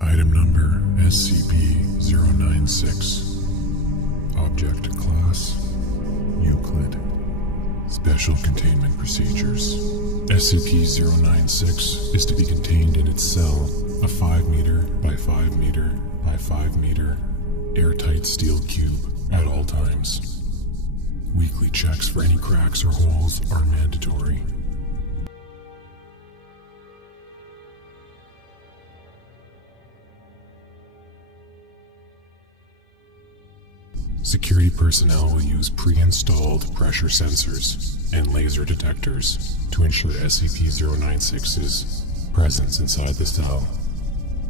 Item number SCP-096. Object Class Euclid. Special Containment Procedures. SCP-096 is to be contained in its cell, a 5 meter by 5 meter by 5 meter airtight steel cube at all times. Weekly checks for any cracks or holes are mandatory. Security personnel will use pre-installed pressure sensors and laser detectors to ensure SCP-096's presence inside the cell.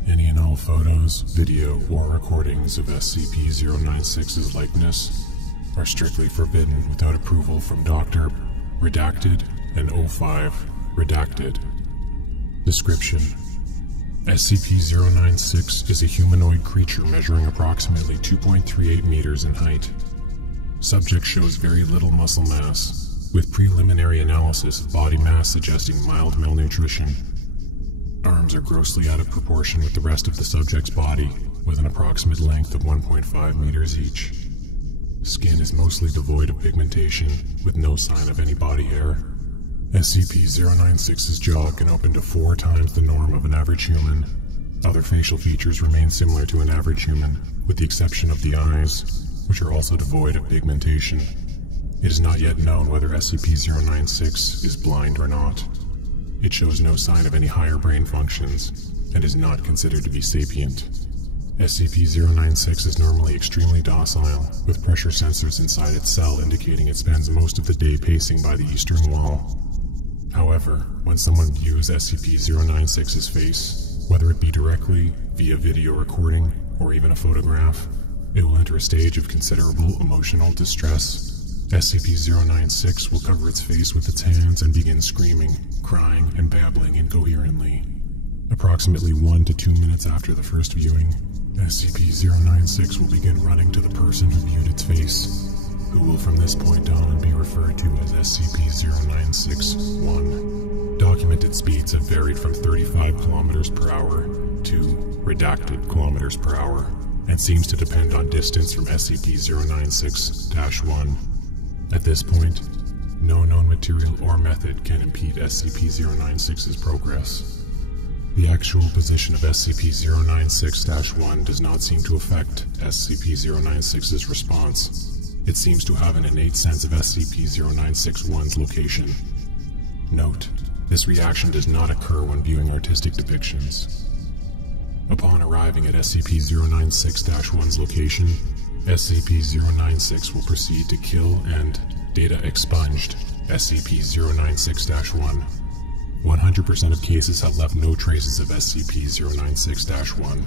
Any and all photos, video, or recordings of SCP-096's likeness are strictly forbidden without approval from Dr. Redacted and O5 Redacted. Description: SCP-096 is a humanoid creature measuring approximately 2.38 meters in height. Subject shows very little muscle mass, with preliminary analysis of body mass suggesting mild malnutrition. Arms are grossly out of proportion with the rest of the subject's body, with an approximate length of 1.5 meters each. Skin is mostly devoid of pigmentation, with no sign of any body hair. SCP-096's jaw can open to 4 times the norm of an average human. Other facial features remain similar to an average human, with the exception of the eyes, which are also devoid of pigmentation. It is not yet known whether SCP-096 is blind or not. It shows no sign of any higher brain functions, and is not considered to be sapient. SCP-096 is normally extremely docile, with pressure sensors inside its cell indicating it spends most of the day pacing by the eastern wall. However, when someone views SCP-096's face, whether it be directly, via video recording, or even a photograph, it will enter a stage of considerable emotional distress. SCP-096 will cover its face with its hands and begin screaming, crying, and babbling incoherently. Approximately 1 to 2 minutes after the first viewing, SCP-096 will begin running to the person who viewed its face, who will from this point on be referred to as SCP-096-1. Documented speeds have varied from 35 kilometers per hour to redacted kilometers per hour, and seems to depend on distance from SCP-096-1. At this point, no known material or method can impede SCP-096's progress. The actual position of SCP-096-1 does not seem to affect SCP-096's response. It seems to have an innate sense of SCP-096-1's location. Note: this reaction does not occur when viewing artistic depictions. Upon arriving at SCP-096-1's location, SCP-096 will proceed to kill and data expunged SCP-096-1. 100% of cases have left no traces of SCP-096-1.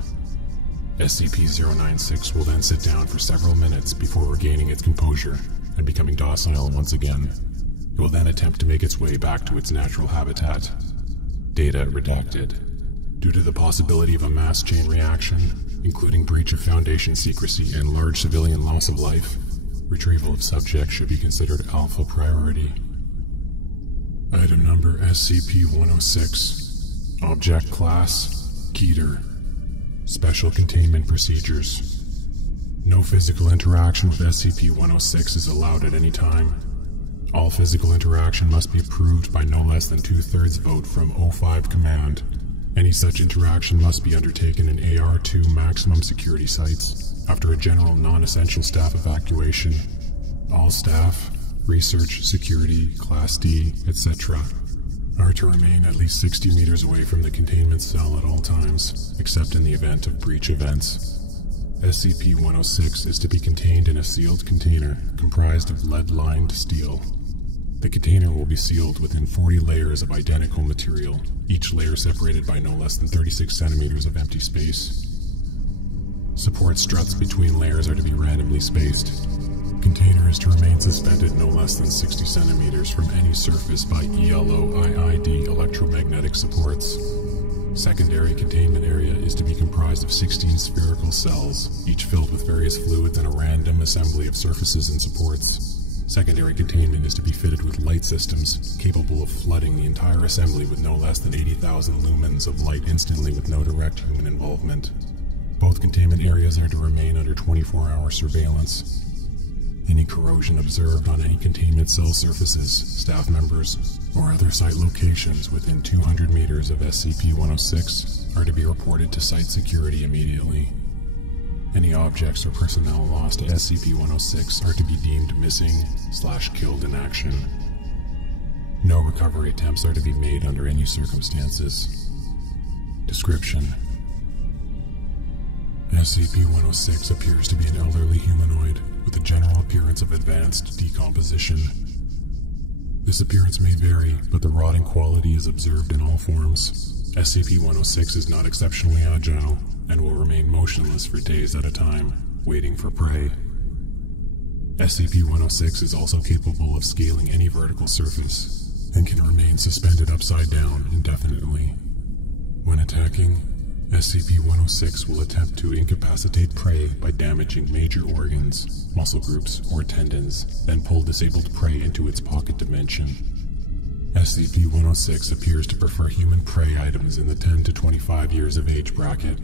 SCP-096 will then sit down for several minutes before regaining its composure and becoming docile once again. It will then attempt to make its way back to its natural habitat. Data redacted. Due to the possibility of a mass chain reaction, including breach of Foundation secrecy and large civilian loss of life, retrieval of subject should be considered alpha priority. Item number SCP-106. Object Class Keter. Special Containment Procedures. No physical interaction with SCP-106 is allowed at any time. All physical interaction must be approved by no less than 2/3 vote from O5 Command. Any such interaction must be undertaken in AR-2 maximum security sites after a general non-essential staff evacuation. All staff, research, security, Class D, etc. are to remain at least 60 meters away from the containment cell at all times, except in the event of breach events. SCP-106 is to be contained in a sealed container comprised of lead-lined steel. The container will be sealed within 40 layers of identical material, each layer separated by no less than 36 centimeters of empty space. Support struts between layers are to be randomly spaced. Container is to remain suspended no less than 60 centimeters from any surface by ELO-IID electromagnetic supports. Secondary containment area is to be comprised of 16 spherical cells, each filled with various fluids and a random assembly of surfaces and supports. Secondary containment is to be fitted with light systems capable of flooding the entire assembly with no less than 80,000 lumens of light instantly with no direct human involvement. Both containment areas are to remain under 24-hour surveillance. Any corrosion observed on any containment cell surfaces, staff members, or other site locations within 200 meters of SCP-106 are to be reported to site security immediately. Any objects or personnel lost at SCP-106 are to be deemed missing/killed in action. No recovery attempts are to be made under any circumstances. Description: SCP-106 appears to be an elderly humanoid with a general appearance of advanced decomposition. This appearance may vary, but the rotting quality is observed in all forms. SCP-106 is not exceptionally agile and will remain motionless for days at a time, waiting for prey. SCP-106 is also capable of scaling any vertical surface and can remain suspended upside down indefinitely. When attacking, SCP-106 will attempt to incapacitate prey by damaging major organs, muscle groups, or tendons, then pull disabled prey into its pocket dimension. SCP-106 appears to prefer human prey items in the 10 to 25 years of age bracket.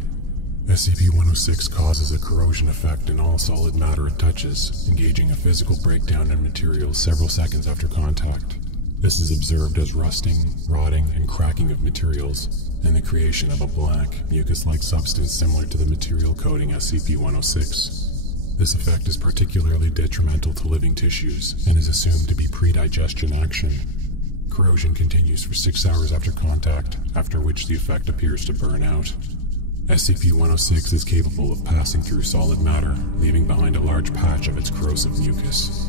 SCP-106 causes a corrosion effect in all solid matter it touches, engaging a physical breakdown in materials several seconds after contact. This is observed as rusting, rotting, and cracking of materials, and the creation of a black, mucus-like substance similar to the material coating SCP-106. This effect is particularly detrimental to living tissues, and is assumed to be pre-digestion action. Corrosion continues for 6 hours after contact, after which the effect appears to burn out. SCP-106 is capable of passing through solid matter, leaving behind a large patch of its corrosive mucus.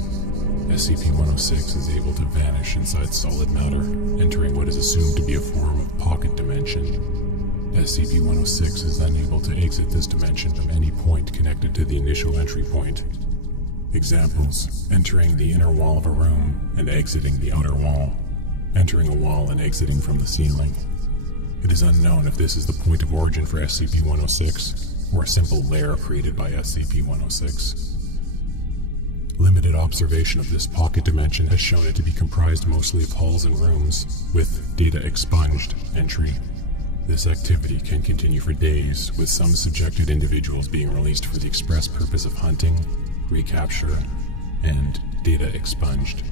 SCP-106 is able to vanish inside solid matter, entering what is assumed to be a form of pocket dimension. SCP-106 is unable to exit this dimension from any point connected to the initial entry point. Examples: entering the inner wall of a room and exiting the outer wall, entering a wall and exiting from the ceiling. It is unknown if this is the point of origin for SCP-106, or a simple lair created by SCP-106. Limited observation of this pocket dimension has shown it to be comprised mostly of halls and rooms, with data expunged entry. This activity can continue for days, with some subjected individuals being released for the express purpose of hunting, recapture, and data expunged.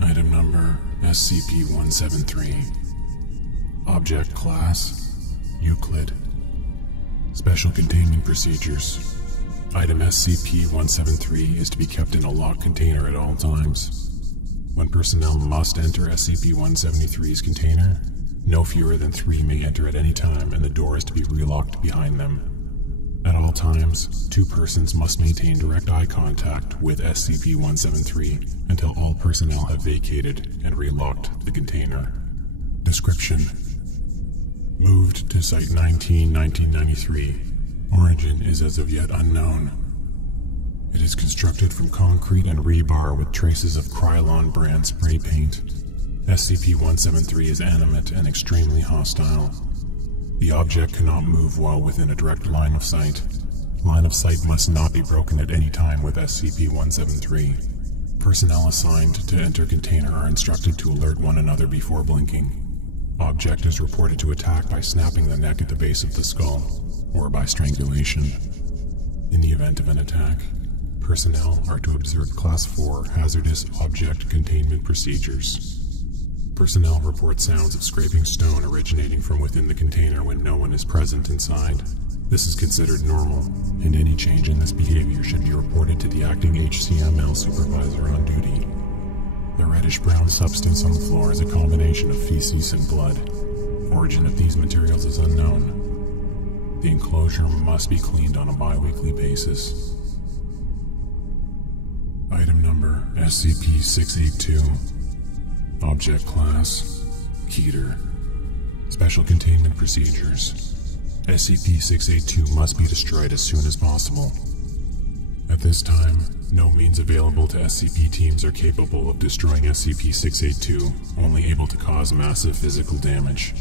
Item number SCP-173. Object Class: Euclid. Special Containment Procedures. Item SCP-173 is to be kept in a locked container at all times. When personnel must enter SCP-173's container, no fewer than 3 may enter at any time, and the door is to be relocked behind them. At all times, 2 persons must maintain direct eye contact with SCP-173 until all personnel have vacated and relocked the container. Description: moved to Site 19, 1993. Origin is as of yet unknown. It is constructed from concrete and rebar with traces of Krylon brand spray paint. SCP-173 is animate and extremely hostile. The object cannot move while within a direct line of sight. Line of sight must not be broken at any time with SCP-173. Personnel assigned to enter container are instructed to alert one another before blinking. Object is reported to attack by snapping the neck at the base of the skull, or by strangulation. In the event of an attack, personnel are to observe Class 4 hazardous object containment procedures. Personnel report sounds of scraping stone originating from within the container when no one is present inside. This is considered normal, and any change in this behavior should be reported to the acting HCML supervisor on duty. The reddish-brown substance on the floor is a combination of feces and blood. Origin of these materials is unknown. The enclosure must be cleaned on a bi-weekly basis. Item number SCP-682. Object Class: Keter. Special Containment Procedures. SCP-682 must be destroyed as soon as possible. At this time, no means available to SCP teams are capable of destroying SCP-682, only able to cause massive physical damage.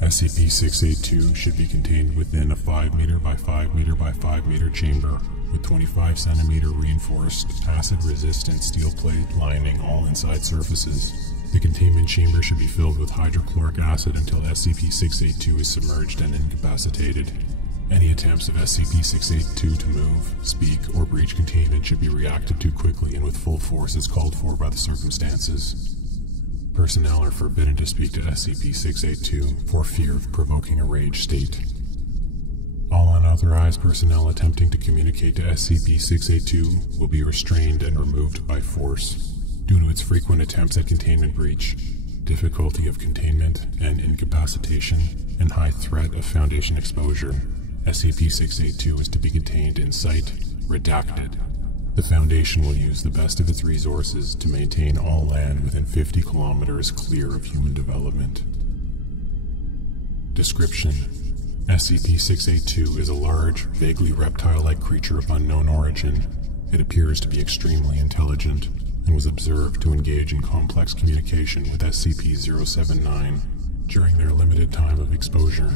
SCP-682 should be contained within a 5 meter by 5 meter by 5 meter chamber with 25 centimeter reinforced acid-resistant steel plate lining all inside surfaces. The containment chamber should be filled with hydrochloric acid until SCP-682 is submerged and incapacitated. Any attempts of SCP-682 to move, speak, or breach containment should be reacted to quickly and with full force as called for by the circumstances. Personnel are forbidden to speak to SCP-682 for fear of provoking a rage state. All unauthorized personnel attempting to communicate to SCP-682 will be restrained and removed by force. Due to its frequent attempts at containment breach, difficulty of containment and incapacitation, and high threat of Foundation exposure, SCP-682 is to be contained in Site Redacted. The Foundation will use the best of its resources to maintain all land within 50 kilometers clear of human development. Description: SCP-682 is a large, vaguely reptile-like creature of unknown origin. It appears to be extremely intelligent, and was observed to engage in complex communication with SCP-079 during their limited time of exposure.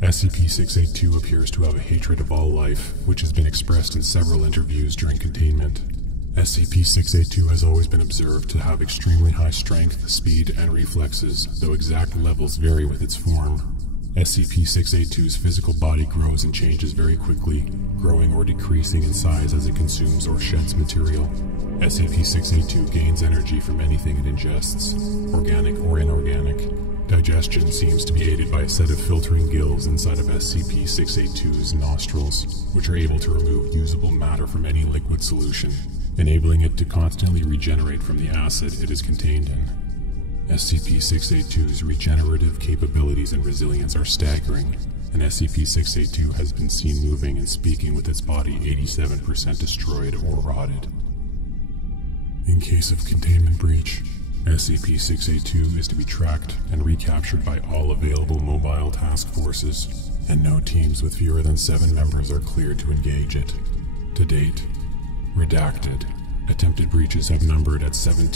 SCP-682 appears to have a hatred of all life, which has been expressed in several interviews during containment. SCP-682 has always been observed to have extremely high strength, speed, and reflexes, though exact levels vary with its form. SCP-682's physical body grows and changes very quickly, growing or decreasing in size as it consumes or sheds material. SCP-682 gains energy from anything it ingests, organic or inorganic. Digestion seems to be aided by a set of filtering gills inside of SCP-682's nostrils, which are able to remove usable matter from any liquid solution, enabling it to constantly regenerate from the acid it is contained in. SCP-682's regenerative capabilities and resilience are staggering, and SCP-682 has been seen moving and speaking with its body 87% destroyed or rotted. In case of containment breach, SCP-682 is to be tracked and recaptured by all available mobile task forces, and no teams with fewer than 7 members are cleared to engage it. To date, Redacted. Attempted breaches have numbered at 17.